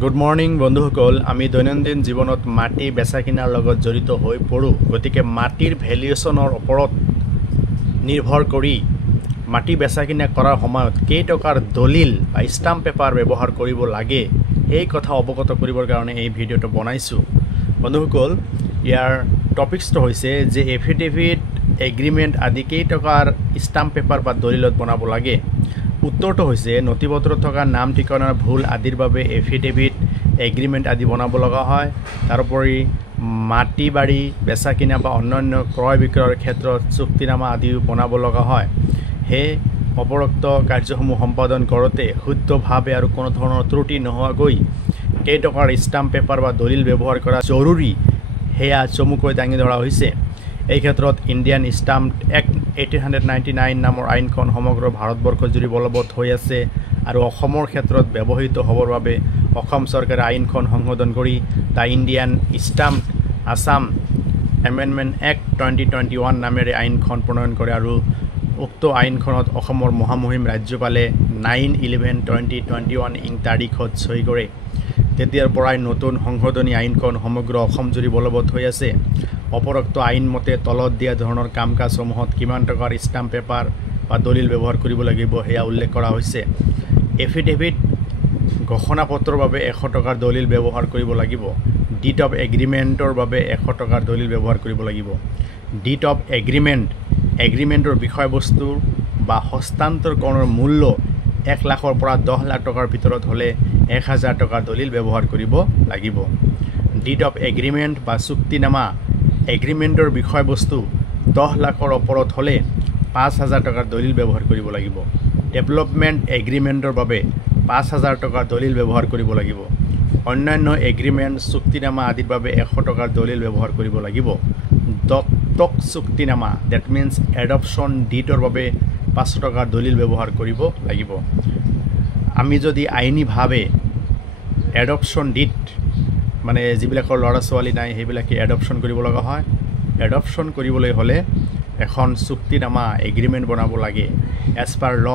good morning বন্ধুসকল আমি দৈনন্দিন জীৱনত মাটি বেচা কিনাৰ লগত জড়িত হৈ পৰো গতিকে মাটিৰ ভ্যালুৱেশ্যনৰ ওপৰত নিৰ্ভৰ কৰি মাটি বেচা কিনা কৰাৰ সময়ত কেই টকাৰ দলিল বা ষ্টাম্প পেপাৰ ব্যৱহাৰ কৰিব লাগে এই কথা অৱগত কৰিবৰ কাৰণে এই ভিডিঅটো বনাইছো বন্ধুসকল ইয়াৰ টপিকটো হৈছে যে এফিডেভিট এগ্ৰিমেণ্ট আদি কেই টকাৰ ষ্টাম্প পেপাৰ বা দলিলত বনাব লাগে উত্তৰটো হৈছে নথিপত্ৰত থকা নাম ঠিকনাৰ ভুল আদিৰ বাবে এফিডেভিট এগ্ৰিমেণ্ট আদি বনাব লগা হয় তাৰোপৰি মাটি বাৰী বেচা কিনা বা অন্যান্য ক্ৰয় বিক্ৰয়ৰ ক্ষেত্ৰত চুক্তিনামা আদি বনাব লগা হয় হে অপৰোক্ত কাৰ্যসমূহ সম্পাদন কৰোঁতে শুদ্ধভাৱে আৰু কোনো ধৰণৰ ত্ৰুটি নোহোৱাকৈ কেই টকাৰ ষ্টাম্প পেপাৰ বা দলিল ব্যৱহাৰ কৰা জৰুৰী হেয়া চমুকৈ দাঙি ধৰা হৈছে এই ক্ষেত্ৰত ইণ্ডিয়ান ষ্টাম্প এক্ট 1899 নামৰ আইনখন সমগ্ৰ ভাৰতবৰ্ষ জুৰি বলবৎ হৈ আছে আৰু অসমৰ ক্ষেত্ৰত ব্যৱহৃত হ'বৰ বাবে অসম চৰকাৰে আইনখন সংশোধন কৰি the Indian stamp Assam amendment act 2021 নামেৰে আইনখন প্ৰণয়ন কৰে আৰু উক্ত আইনখনত অসমৰ মহামহিম ৰাজ্যপালে 9/11/2021 ইং তাৰিখত সই কৰে তেতিয়াৰ পৰাই নতুন সংশোধনী আইনখন সমগ্ৰ অসম জুৰি বলবৎ হৈ আছে অপৰোক্ত আইন মতে তলত দিয়া ধৰণৰ কাম কাজসমূহত কিমান টকাৰ ষ্টাম্প পেপাৰ বা দলিল ব্যৱহাৰ কৰিব লাগিব হেয়া উল্লেখ কৰা হৈছে এফিডেভিট ঘোষণাপত্ৰৰ বাবে 100 টকাৰ দলিল ব্যৱহাৰ কৰিব লাগিব ডিট অফ এগ্ৰিমেণ্টৰ বাবে 100 টকাৰ দলিল ব্যৱহাৰ কৰিব লাগিব ডিট অফ এগ্ৰিমেণ্টৰ বিষয়বস্তু বা হস্তান্তৰকৰণৰ মূল্য 1 লাখৰ পৰা 10 লাখ টকাৰ ভিতৰত হ'লে 1000 টকাৰ দলিল ব্যৱহাৰ কৰিব লাগিব ডিট অফ এগ্ৰিমেণ্ট বা চুক্তিনামা এগ্ৰিমেণ্টৰ বিষয়বস্তু 10 লাখৰ ওপৰত হ'লে 5000 টকাৰ দলিল ব্যৱহাৰ কৰিব লাগিব ডেভেলপমেণ্ট এগ্ৰিমেণ্টৰ বাবে 5000 টকাৰ দলিল ব্যৱহাৰ কৰিব লাগিব অন্যান্য এগ্ৰিমেণ্ট চুক্তিনামা আদিৰ বাবে 100 টকাৰ দলিল ব্যৱহাৰ কৰিব লাগিব দত্তক চুক্তিনামা ডেট মিন্স এডপশ্যন ডিটৰ বাবে 500 টকাৰ দলিল ব্যৱহাৰ কৰিব লাগিব আমি যদি আইনীভাৱে এডপশ্যন ডিট মানে যিবিলাকৰ ল'ৰা ছোৱালী নাই সেইবিলাকে এডপশ্যন কৰিব লগা হয় এডপশ্যন কৰিবলৈ হ'লে এখন চুক্তিনামা এগ্ৰিমেণ্ট বনাব লাগে এজ পাৰ ল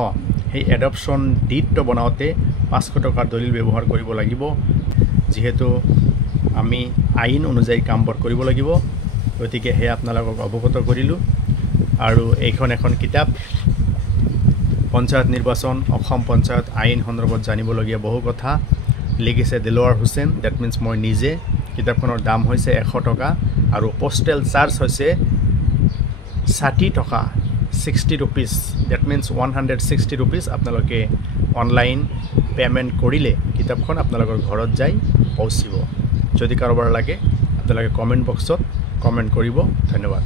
সেই এডপশ্যন ডিটটো বনাওঁতে 500 টকাৰ দলিল ব্যৱহাৰ কৰিব লাগিব যিহেতু আমি আইন অনুযায়ী কামবোৰ কৰিব লাগিব গতিকে হে আপোনালোকক অৱগত কৰিলোঁ আৰু এইখন এখন কিতাপ পঞ্চায়ত নিৰ্বাচন অসম পঞ্চায়ত আইন সন্দৰ্ভত জানিবলগীয়া বহু কথা লিখিছে দিলৱাৰ হুছেইন ডেট মিন্স মই নিজে কিতাপখনৰ দাম হৈছে 100 টকা আৰু পোষ্টেল চাৰ্জ হৈছে 60 টকা 60 rupees ডেট মিন্স 160 rupees আপোনালোকে অনলাইন পেমেণ্ট কৰিলে কিতাপখন আপোনালোকৰ ঘৰত যাই পৌঁছিব যদি কাৰোবাৰ লাগে আপোনালোকে কমেণ্ট বক্সত কমেণ্ট কৰিব ধন্যবাদ